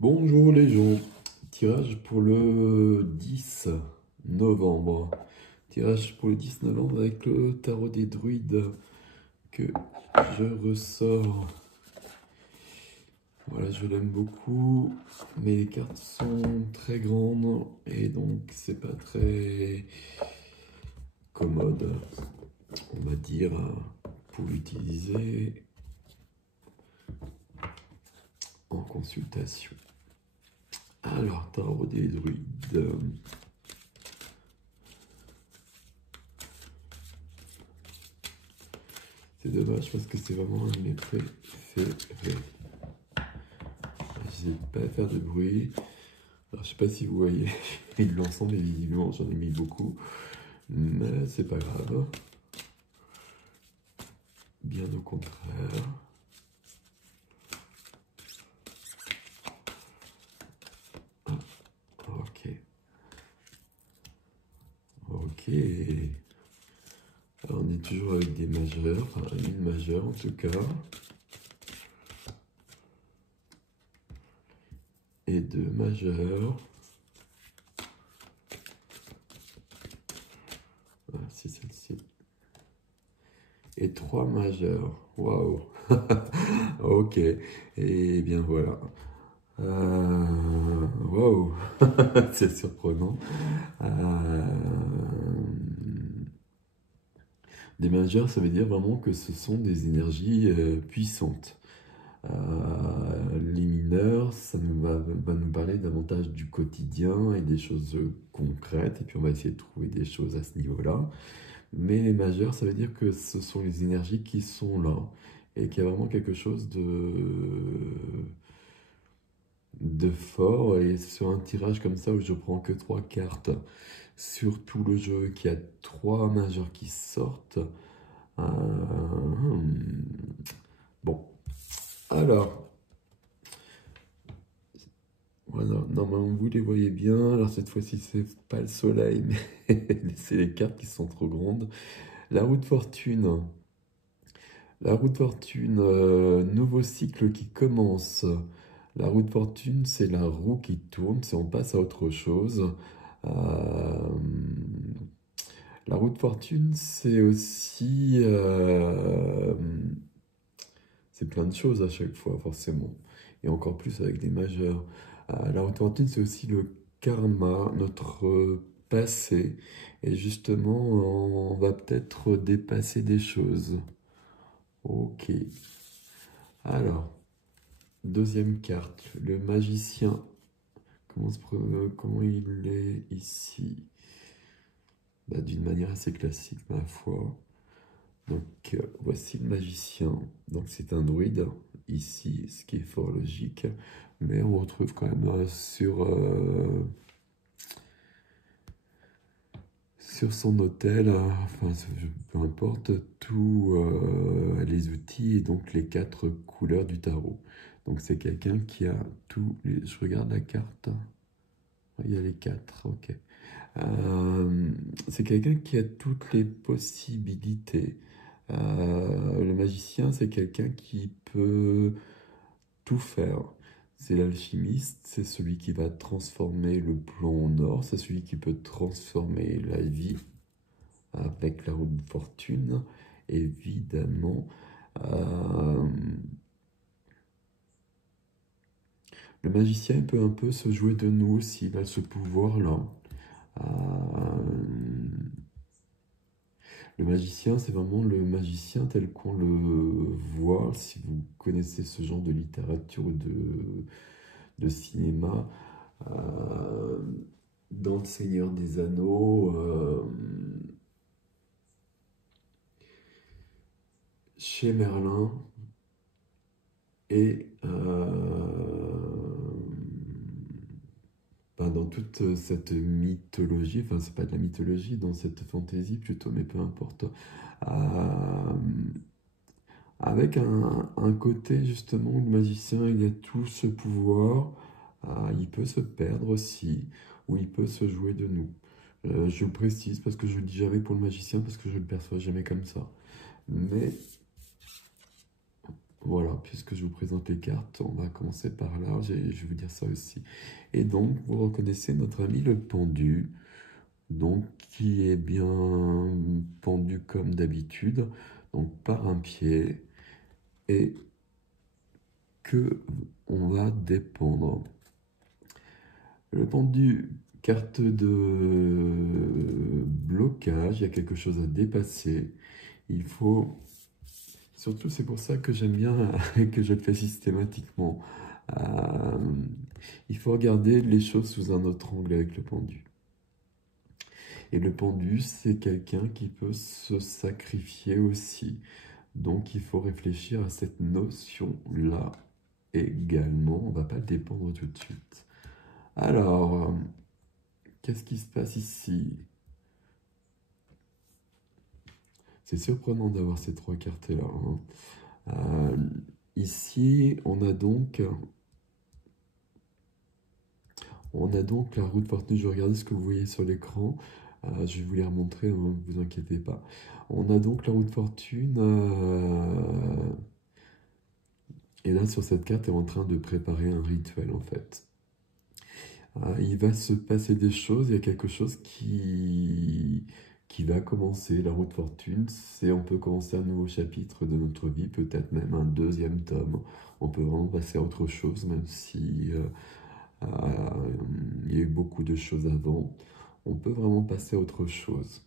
Bonjour les gens, tirage pour le 10 novembre. Tirage pour le 10 novembre avec le tarot des druides que je ressors. Voilà, je l'aime beaucoup, mais les cartes sont très grandes et donc c'est pas très commode, on va dire, pour l'utiliser en consultation. Alors, tarot des druides. C'est dommage parce que c'est vraiment un de mes préférés. J'hésite pas à faire de bruit. Alors, je sais pas si vous voyez, j'ai mis de l'encens, mais visiblement j'en ai mis beaucoup. Mais c'est pas grave. Bien au contraire. Ah, ok. Ok. Alors, on est toujours avec des majeurs, enfin une majeure en tout cas. Et deux majeurs. Ah, c'est celle-ci. Et trois majeurs. Waouh. Ok. Et bien voilà. Waouh. C'est surprenant. Des majeurs, ça veut dire vraiment que ce sont des énergies puissantes. Les mineurs, va nous parler davantage du quotidien et des choses concrètes, et puis on va essayer de trouver des choses à ce niveau-là. Mais les majeurs, ça veut dire que ce sont les énergies qui sont là, et qu'il y a vraiment quelque chose de fort, et sur un tirage comme ça où je prends que trois cartes, sur tout le jeu, qu'il y a trois majeurs qui sortent. Bon, alors, voilà, normalement vous les voyez bien. Alors cette fois-ci, c'est pas le soleil, mais c'est les cartes qui sont trop grandes. La roue de fortune. La roue de fortune, nouveau cycle qui commence. La roue de fortune, c'est la roue qui tourne, c'est on passe à autre chose. Euh, la roue de fortune, c'est aussi... c'est plein de choses à chaque fois, forcément. Et encore plus avec des majeurs. La roue de fortune, c'est aussi le karma, notre passé. Et justement, on va peut-être dépasser des choses. Ok. Alors, deuxième carte, le magicien. Comment il est ici? Bah, d'une manière assez classique, ma foi. Donc, voici le magicien. Donc, c'est un druide, ici, ce qui est fort logique. Mais on retrouve quand même sur son autel, enfin, peu importe, tous les outils et donc les quatre couleurs du tarot. Donc, c'est quelqu'un qui a tous les... Je regarde la carte. Il y a les quatre, ok. C'est quelqu'un qui a toutes les possibilités. Le magicien, c'est quelqu'un qui peut tout faire. C'est l'alchimiste, c'est celui qui va transformer le plomb en or, c'est celui qui peut transformer la vie avec la roue de fortune, évidemment. Euh, le magicien peut un peu se jouer de nous aussi, il a ce pouvoir-là. Euh, Le magicien, c'est vraiment le magicien tel qu'on le voit. Si vous connaissez ce genre de littérature ou de cinéma, euh, dans Le Seigneur des Anneaux, chez Merlin, et ben, dans toute cette mythologie, enfin c'est pas de la mythologie, dans cette fantaisie plutôt, mais peu importe. Euh, Avec un côté justement où le magicien il a tout ce pouvoir, il peut se perdre aussi, ou il peut se jouer de nous. Je le précise parce que je le dis jamais pour le magicien, parce que je le perçois jamais comme ça. Mais Voilà, puisque je vous présente les cartes, on va commencer par là, je vais vous dire ça aussi. Et donc, vous reconnaissez notre ami le pendu, donc qui est bien pendu comme d'habitude, donc par un pied, et que on va dépendre. Le pendu, carte de blocage, il y a quelque chose à dépasser. Il faut, surtout c'est pour ça que j'aime bien que je le fais systématiquement. Euh, il faut regarder les choses sous un autre angle avec le pendu. Et le pendu, c'est quelqu'un qui peut se sacrifier aussi. Donc il faut réfléchir à cette notion-là également. On ne va pas le dépendre tout de suite. Alors, qu'est-ce qui se passe ici? C'est surprenant d'avoir ces trois cartes-là, hein. Euh, Ici, on a donc la roue de fortune. Je vais regarder ce que vous voyez sur l'écran. Je vais vous les remontrer, ne vous inquiétez pas. On a donc la roue de fortune. Et là, sur cette carte, elle est en train de préparer un rituel, en fait. Il va se passer des choses, il y a quelque chose qui va commencer. La roue de fortune, c'est on peut commencer un nouveau chapitre de notre vie, peut-être même un deuxième tome. On peut vraiment passer à autre chose, même si euh, il y a eu beaucoup de choses avant. On peut vraiment passer à autre chose.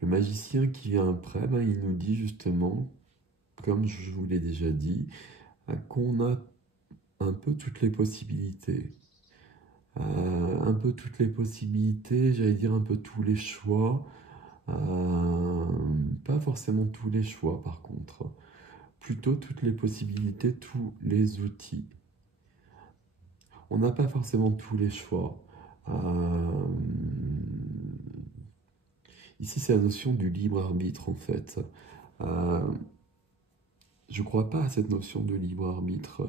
Le magicien qui vient après, ben, il nous dit justement, comme je vous l'ai déjà dit, qu'on a un peu toutes les possibilités. Un peu toutes les possibilités, j'allais dire un peu tous les choix. Pas forcément tous les choix par contre. Plutôt toutes les possibilités, tous les outils. On n'a pas forcément tous les choix. Ici, c'est la notion du libre arbitre en fait. Euh, je crois pas à cette notion de libre arbitre.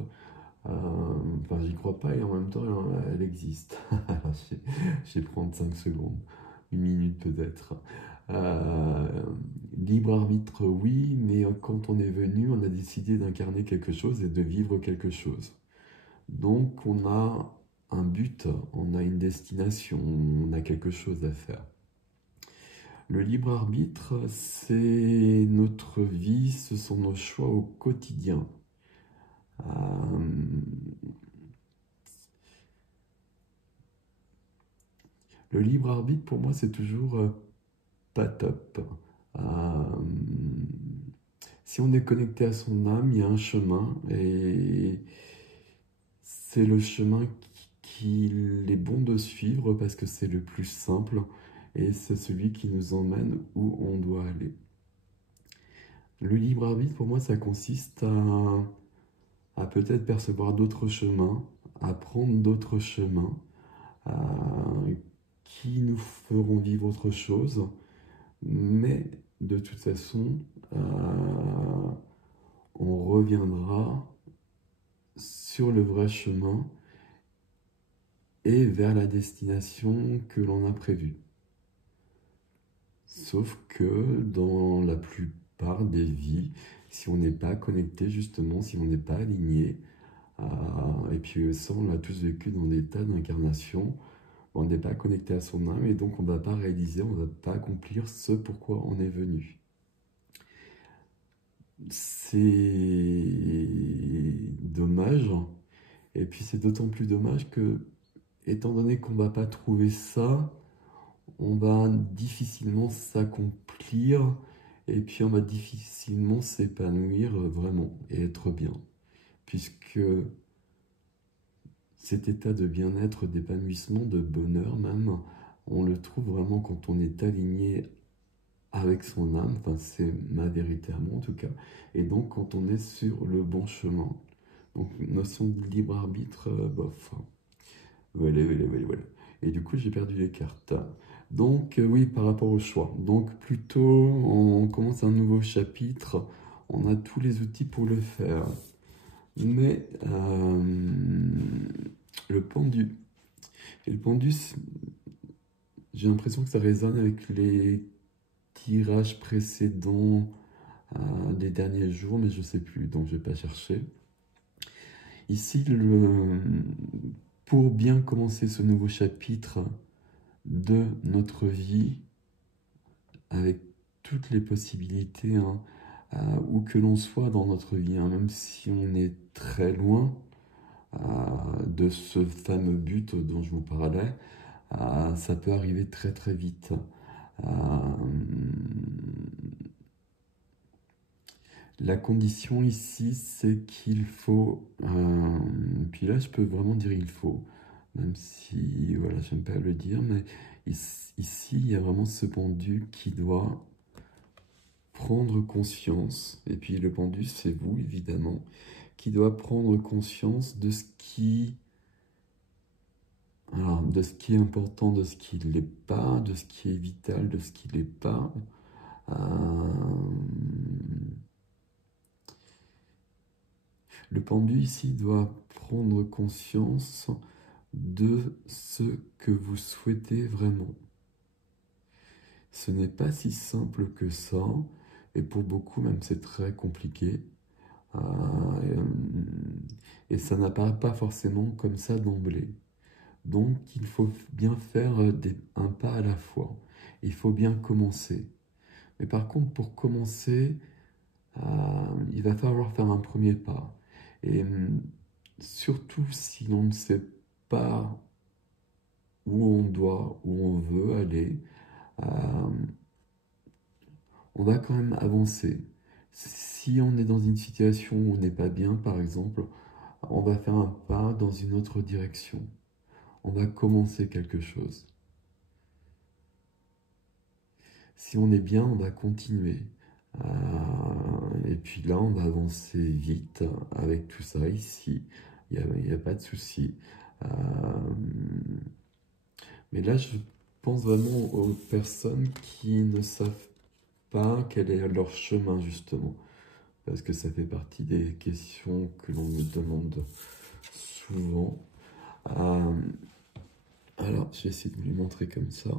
Enfin, j'y crois pas et en même temps, elle existe. Je vais prendre 5 secondes, une minute peut-être. Euh, Libre arbitre, oui, mais quand on est venu, on a décidé d'incarner quelque chose et de vivre quelque chose. Donc, on a un but, on a une destination, on a quelque chose à faire. Le libre arbitre, c'est notre vie, ce sont nos choix au quotidien. Euh, Le libre arbitre, pour moi, c'est toujours pas top. Euh, Si on est connecté à son âme, il y a un chemin et c'est le chemin qu'il est bon de suivre parce que c'est le plus simple et c'est celui qui nous emmène où on doit aller. Le libre arbitre, pour moi, ça consiste à peut-être percevoir d'autres chemins, à prendre d'autres chemins, qui nous feront vivre autre chose. Mais de toute façon, on reviendra sur le vrai chemin et vers la destination que l'on a prévue. Sauf que dans la plupart des vies, si on n'est pas connecté justement, si on n'est pas aligné, et puis ça on l'a tous vécu dans des tas d'incarnations, on n'est pas connecté à son âme et donc on ne va pas réaliser, on ne va pas accomplir ce pourquoi on est venu. C'est dommage. Et puis c'est d'autant plus dommage que, étant donné qu'on ne va pas trouver ça, on va difficilement s'accomplir et puis on va difficilement s'épanouir vraiment et être bien. Puisque cet état de bien-être, d'épanouissement, de bonheur même, on le trouve vraiment quand on est aligné avec son âme, enfin c'est ma vérité à moi en tout cas, et donc quand on est sur le bon chemin. Donc notion de libre arbitre, bof. Voilà. Et du coup j'ai perdu les cartes. Donc oui, par rapport au choix. Donc plutôt on commence un nouveau chapitre, on a tous les outils pour le faire. Mais le pendu. Et le pendu, j'ai l'impression que ça résonne avec les tirages précédents les derniers jours, mais je ne sais plus, donc je ne vais pas chercher. Ici, pour bien commencer ce nouveau chapitre de notre vie, avec toutes les possibilités, hein, où que l'on soit dans notre vie, hein, même si on est très loin de ce fameux but dont je vous parlais, ça peut arriver très très vite. La condition ici, c'est qu'il faut, puis là je peux vraiment dire il faut, même si, voilà, j'aime pas le dire, mais ici il y a vraiment ce pendu qui doit prendre conscience, et puis le pendu c'est vous évidemment, qui doit prendre conscience de ce qui, alors, de ce qui est important, de ce qui ne l'est pas, de ce qui est vital, de ce qui ne l'est pas. Le pendu ici doit prendre conscience de ce que vous souhaitez vraiment. Ce n'est pas si simple que ça, et pour beaucoup même c'est très compliqué. Et ça n'apparaît pas forcément comme ça d'emblée. Donc il faut bien faire un pas à la fois. Il faut bien commencer. Mais par contre, pour commencer, il va falloir faire un premier pas. Et surtout si l'on ne sait pas où on doit, où on veut aller, on va quand même avancer. Si on est dans une situation où on n'est pas bien, par exemple, on va faire un pas dans une autre direction. On va commencer quelque chose. Si on est bien, on va continuer. Et puis là, on va avancer vite avec tout ça ici. Il n'y a pas de souci. Mais là, je pense vraiment aux personnes qui ne savent pas quel est leur chemin, justement. Parce que ça fait partie des questions que l'on me demande souvent. Alors, je vais essayer de vous les montrer comme ça.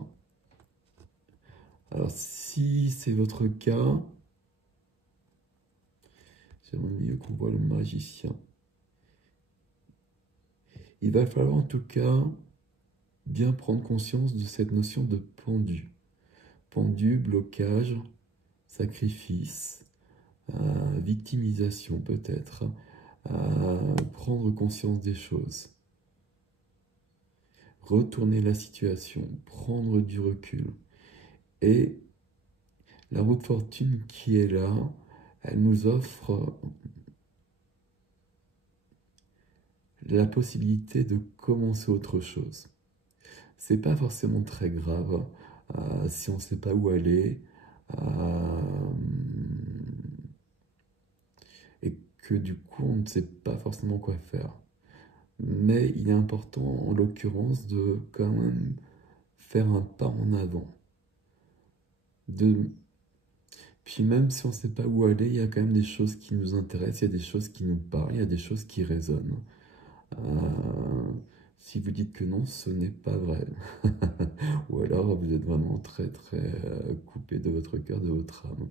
Alors, si c'est votre cas, j'aimerais mieux qu'on voit le magicien. Il va falloir en tout cas bien prendre conscience de cette notion de pendu. Pendu, blocage, sacrifice, victimisation peut-être, prendre conscience des choses, retourner la situation, prendre du recul. Et la roue de fortune qui est là, elle nous offre la possibilité de commencer autre chose. C'est pas forcément très grave si on ne sait pas où aller et que du coup on ne sait pas forcément quoi faire. Mais il est important en l'occurrence de quand même faire un pas en avant. Puis même si on ne sait pas où aller, il y a quand même des choses qui nous intéressent, il y a des choses qui nous parlent, il y a des choses qui résonnent. Si vous dites que non, ce n'est pas vrai. Ou alors vous êtes vraiment très très coupé de votre cœur, de votre âme.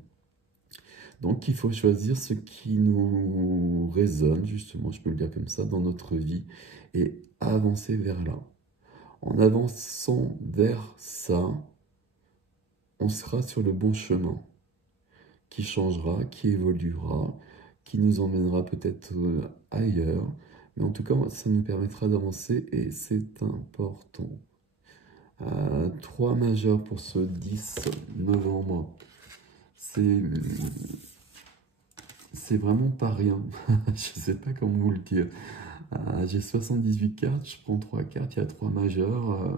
Donc il faut choisir ce qui nous résonne, justement, je peux le dire comme ça, dans notre vie, et avancer vers là. En avançant vers ça, on sera sur le bon chemin, qui changera, qui évoluera, qui nous emmènera peut-être ailleurs, mais en tout cas, ça nous permettra d'avancer et c'est important. 3 majeurs pour ce 10 novembre. C'est vraiment pas rien. Je sais pas comment vous le dire. J'ai 78 cartes, je prends 3 cartes, il y a 3 majeurs.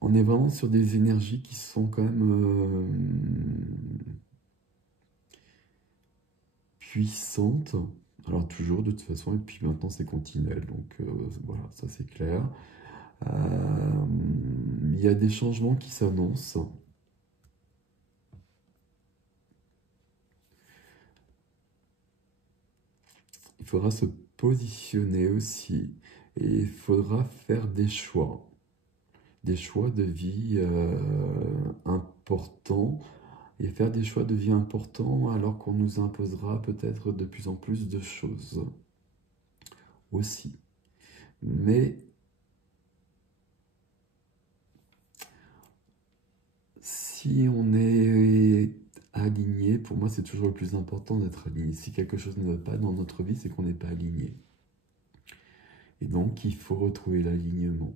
On est vraiment sur des énergies qui sont quand même puissantes. Alors toujours de toute façon, et puis maintenant c'est continuel, donc voilà, ça c'est clair. Il y a des changements qui s'annoncent. Il faudra se positionner aussi et il faudra faire des choix. des choix de vie importants et faire des choix de vie importants alors qu'on nous imposera peut-être de plus en plus de choses aussi. Mais si on est aligné, pour moi c'est toujours le plus important d'être aligné. Si quelque chose ne va pas dans notre vie, c'est qu'on n'est pas aligné. Et donc il faut retrouver l'alignement.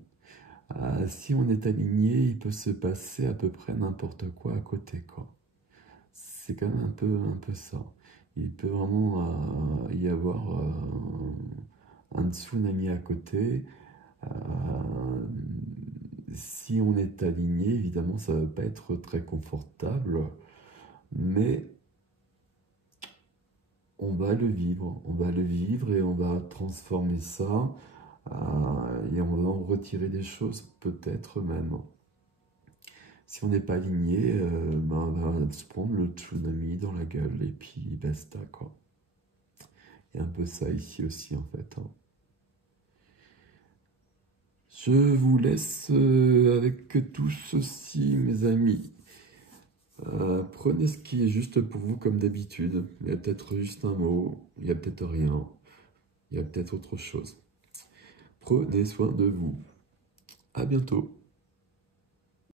Si on est aligné, il peut se passer à peu près n'importe quoi à côté, quoi. C'est quand même un peu ça. Il peut vraiment y avoir un tsunami à côté. Euh, si on est aligné, évidemment, ça ne va pas être très confortable, mais on va le vivre. On va le vivre et on va transformer ça et on va en retirer des choses, peut-être même. Si on n'est pas aligné, ben, on va se prendre le tsunami dans la gueule et puis basta, quoi. Il y a un peu ça ici aussi, en fait, hein. Je vous laisse avec tout ceci, mes amis. Prenez ce qui est juste pour vous comme d'habitude. Il y a peut-être juste un mot, il y a peut-être rien, il y a peut-être autre chose. Prenez soin de vous. À bientôt.